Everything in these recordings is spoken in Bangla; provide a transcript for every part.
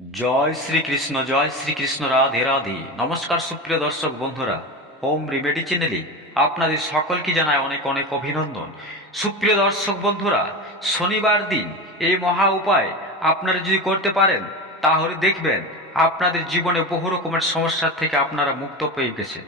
জয় শ্রীকৃষ্ণ জয় শ্রীকৃষ্ণ, রাধে রাধে। নমস্কার সুপ্রিয় দর্শক বন্ধুরা, হোম রিমেডি চ্যানেলে আপনাদের সকলকে জানায় অনেক অনেক অভিনন্দন। সুপ্রিয় দর্শক বন্ধুরা, শনিবার দিন এই মহা উপায় আপনারা যদি করতে পারেন, তাহলে দেখবেন আপনাদের জীবনে বহু রকমের সমস্যার থেকে আপনারা মুক্ত পেয়ে গেছেন,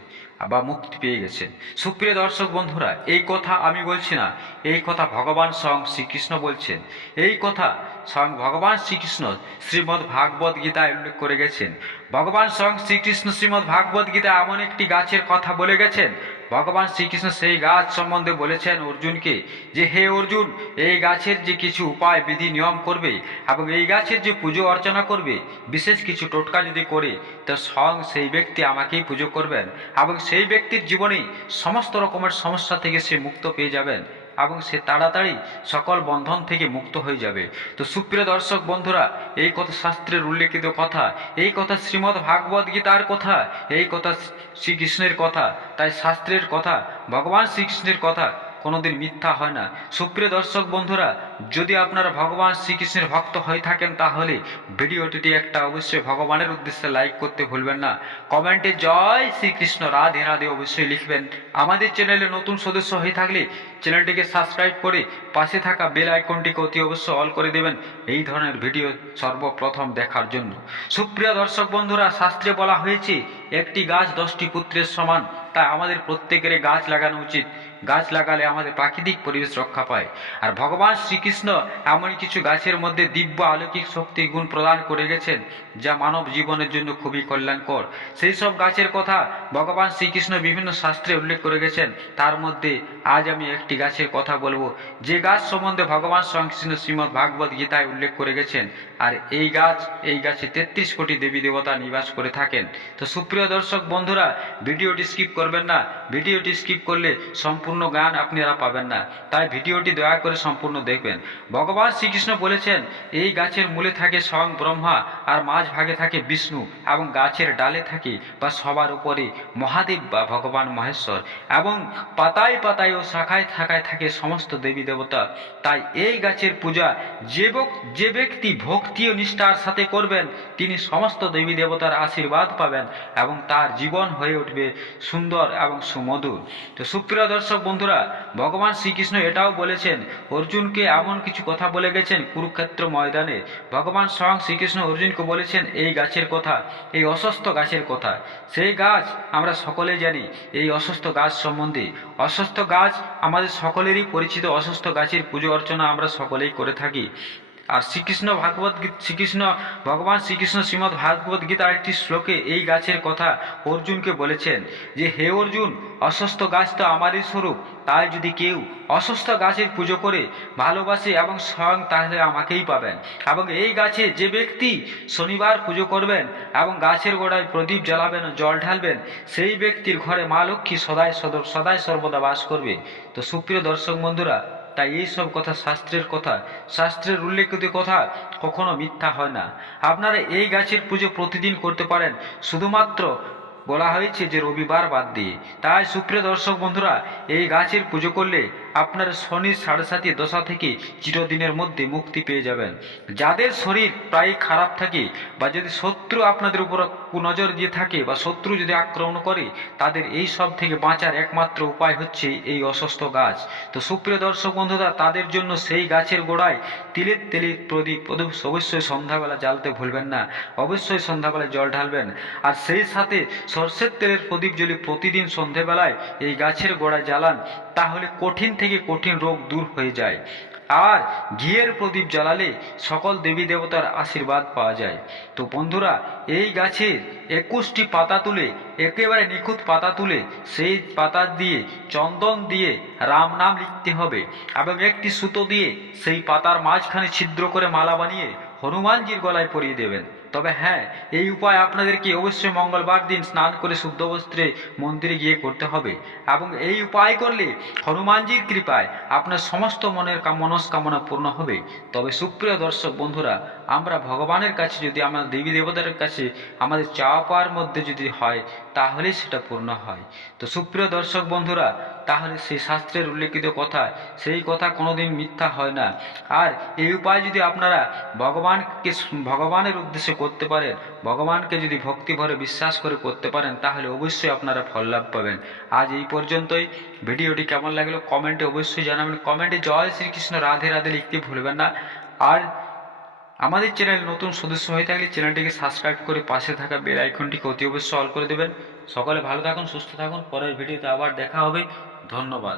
বা মুক্তি পেয়ে গেছেন। সুপ্রিয় দর্শক বন্ধুরা, এই কথা আমি বলছি না, এই কথা ভগবান স্বয়ং শ্রীকৃষ্ণ বলছেন। এই কথা স্বয়ং ভগবান শ্রীকৃষ্ণ শ্রীমদ্ ভাগবত গীতায় উল্লেখ করে গেছেন। ভগবান স্বয়ং শ্রীকৃষ্ণ শ্রীমদ্ ভাগবত গীতায় এমন একটি গাছের কথা বলে গেছেন। ভগবান শ্রীকৃষ্ণ সেই গাছ সম্বন্ধে বলেছেন অর্জুনকে যে, হে অর্জুন, এই গাছের যে কিছু উপায়, বিধি, নিয়ম করবে এবং এই গাছের যে পুজো অর্চনা করবে, বিশেষ কিছু টোটকা যদি করে, তো স্বয়ং সেই ব্যক্তি আমাকেই পুজো করবেন এবং সেই ব্যক্তির জীবনে সমস্ত রকমের সমস্যা থেকে সে মুক্ত পেয়ে যাবেন। এবং সে তাড়াতাড়ি সকল বন্ধন থেকে মুক্ত হয়ে যাবে। তো সুপ্রিয় দর্শক বন্ধুরা, এই কথা শাস্ত্রের উল্লেখিত কথা, এই কথা শ্রীমদ্ ভাগবত গীতার কথা, এই কথা শ্রীকৃষ্ণের কথা, তাই শাস্ত্রের কথা, ভগবান শ্রীকৃষ্ণের কথা কোনোদিন মিথ্যা হয় না। সুপ্রিয় দর্শক বন্ধুরা, যদি আপনারা ভগবান শ্রীকৃষ্ণের ভক্ত হয়ে থাকেন, তাহলে ভিডিওটিতে একটা অবশ্যই ভগবানের উদ্দেশ্যে লাইক করতে ভুলবেন না। কমেন্টে জয় শ্রীকৃষ্ণ, রাধে রাধে অবশ্যই লিখবেন। আমাদের চ্যানেলে নতুন সদস্য হয়ে থাকলে চ্যানেলটিকে সাবস্ক্রাইব করে পাশে থাকা বেল আইকনটিকে অতি অবশ্য অল করে দেবেন। এই ধরনের ভিডিও সর্বপ্রথম দেখার জন্য। সুপ্রিয় দর্শক বন্ধুরা, শাস্ত্রে বলা হয়েছে, একটি গাছ দশটি পুত্রের সমান, তাই আমাদের প্রত্যেকের গাছ লাগানো উচিত। গাছ লাগালে আমাদের প্রাকৃতিক পরিবেশ রক্ষা পায়। আর ভগবান শ্রীকৃষ্ণ এমন কিছু গাছের মধ্যে দিব্য আলৌকিক শক্তি গুণ প্রদান করে গেছেন, যা মানব জীবনের জন্য খুবই কল্যাণকর। সেই সব গাছের কথা ভগবান শ্রীকৃষ্ণ বিভিন্ন শাস্ত্রে উল্লেখ করে গেছেন। তার মধ্যে আজ আমি একটি গাছের কথা বলব। যে গাছ সম্বন্ধে ভগবান শ্রীকৃষ্ণ শ্রীমৎ ভাগবত গীতায় উল্লেখ করে গেছেন, আর এই গাছ, এই গাছে তেত্রিশ কোটি দেবী দেবতা নিবাস করে থাকেন। তো সুপ্রিয় দর্শক বন্ধুরা, ভিডিওটি স্কিপ করবেন না। ভিডিওটি স্কিপ করলে সম্পূর্ণ জ্ঞান আপনারা পাবেন না। তাই ভিডিওটি দয়া করে সম্পূর্ণ দেখবেন। ভগবান শ্রীকৃষ্ণ বলেছেন, এই গাছের মূলে থাকে স্বয়ং ব্রহ্মা, আর মাঝ ভাগে থাকে বিষ্ণু, এবং গাছের ডালে থাকে বা সবার উপরে মহাদেব বা ভগবান মহেশ্বর, এবং পাতায় পাতায় ও শাখায় থাকায় থাকে সমস্ত দেবী দেবতা। তাই এই গাছের পূজা যে যে ব্যক্তি ভক্তি ও নিষ্ঠার সাথে করবেন, তিনি সমস্ত দেবী দেবতার আশীর্বাদ পাবেন, এবং তার জীবন হয়ে উঠবে সুন্দর এবং সুমধুর। তো সুপ্রিয় দর্শক বন্ধুরা, ভগবান শ্রীকৃষ্ণ এটাও বলেছেন, অর্জুনকে এমন কিছু কথা বলে গেছেন কুরুক্ষেত্র ময়দানে। ভগবান স্বয়ং শ্রীকৃষ্ণ অর্জুনকে বলেছেন, এই গাছের কথা, এই অসুস্থ গাছের কথা। সেই গাছ আমরা সকলে জানি, এই অসুস্থ গাছ সম্বন্ধে। অসুস্থ গাছ আমাদের সকলেরই পরিচিত, অসুস্থ গাছের পুজো অর্চনা আমরা সকলেই করে থাকি। আর শ্রীকৃষ্ণ ভাগবত শ্রীকৃষ্ণ ভগবান শ্রীকৃষ্ণ শ্রীমৎ ভাগবত গীতার একটি শ্লোকে এই গাছের কথা অর্জুনকে বলেছেন যে, হে অর্জুন, অসুস্থ গাছ তো আমারই স্বরূপ। তাই যদি কেউ অসুস্থ গাছের পুজো করে, ভালোবাসে এবং স্বয়ং, তাহলে আমাকেই পাবেন। এবং এই গাছে যে ব্যক্তি শনিবার পুজো করবেন এবং গাছের গোড়ায় প্রদীপ জ্বালাবেন ও জল ঢালবেন, সেই ব্যক্তির ঘরে মা লক্ষ্মী সদায় সদর সদায় সর্বদা বাস করবে। তো সুপ্রিয় দর্শক বন্ধুরা তাই এই সব কথা শাস্ত্রের কথা, শাস্ত্রের উল্লেখিত কথা কখনো মিথ্যা হয় না। আপনারা এই গাছের পুজো প্রতিদিন করতে পারেন, শুধুমাত্র বলা হয়েছে যে রবিবার বাদ দিয়ে। তাই সুপ্রিয় দর্শক বন্ধুরা, এই গাছের পুজো করলে আপনার শনির সাড়ে সাতি দশা থেকে চিরদিনের মধ্যে মুক্তি পেয়ে যাবেন। যাদের শরীর প্রায় খারাপ থাকে বা যদি শত্রু আপনাদের উপর নজর দিয়ে থাকে বা শত্রু যদি আক্রমণ করে, তাদের এই সব থেকে বাঁচার একমাত্র উপায় হচ্ছে এই অসুস্থ গাছ। তো সুপ্রিয় দর্শক বন্ধুরা, তাদের জন্য সেই গাছের গোড়ায় তিলের তেলের প্রদীপ অবশ্য- অবশ্যই সন্ধ্যাবেলা জ্বালতে ভুলবেন না। অবশ্যই সন্ধ্যাবেলায় জল ঢালবেন। আর সেই সাথে সর্ষের তেলের প্রদীপ যদি প্রতিদিন সন্ধেবেলায় এই গাছের গোড়ায় জ্বালান, তাহলে কঠিন থেকে কঠিন রোগ দূর হয়ে যায়। আর ঘিয়ের প্রদীপ জ্বালালে সকল দেবী দেবতার আশীর্বাদ পাওয়া যায়। তো বন্ধুরা, এই গাছের একুশটি পাতা তুলে, একেবারে নিখুঁত পাতা তুলে, সেই পাতা দিয়ে, চন্দন দিয়ে রাম নাম লিখতে হবে এবং একটি সুতো দিয়ে সেই পাতার মাঝখানে ছিদ্র করে মালা বানিয়ে হনুমানজির গলায় পরিয়ে দেবেন। তবে হ্যাঁ এই উপায় আপনাদেরকে অবশ্যই মঙ্গলবার দিন স্নান করে শুদ্ধ বস্ত্রে মন্দিরে গিয়ে করতে হবে এবং এই উপায় করলে হনুমানজির কৃপায় আপনার সমস্ত মনের মনস্কামনা পূর্ণ হবে। তবে সুপ্রিয় দর্শক বন্ধুরা, আমরা ভগবানের কাছে যদি আমরা দেবী দেবতার কাছে আমাদের চাওয়া পাওয়ার মধ্যে যদি হয় তাহলেই সেটা পূর্ণ হয়। তো সুপ্রিয় দর্শক বন্ধুরা তাহলে সেই শাস্ত্রের উল্লেখিত কথা, সেই কথা কোনোদিন মিথ্যা হয় না। আর এই উপায় যদি আপনারা ভগবানকে ভগবানের উদ্দেশ্যে করতে পারেন, ভগবানকে যদি ভক্তি ভরে বিশ্বাস করে করতে পারেন, তাহলে অবশ্যই আপনারা ফল লাভ পাবেন। আজ এই পর্যন্তই। ভিডিওটি কেমন লাগল কমেন্টে অবশ্যই জানাবেন। কমেন্টে জয় শ্রীকৃষ্ণ, রাধে রাধে লিখতে ভুলবেন না। আর আমাদের চ্যানেল নতুন সদস্য হয়ে থাকলে চ্যানেলটিকে সাবস্ক্রাইব করে পাশে থাকা বেল আইকনটিকে অতি অবশ্যই অল করে দেবেন। সকলে ভালো থাকুন, সুস্থ থাকুন। পরের ভিডিওতে আবার দেখা হবে। ধন্যবাদ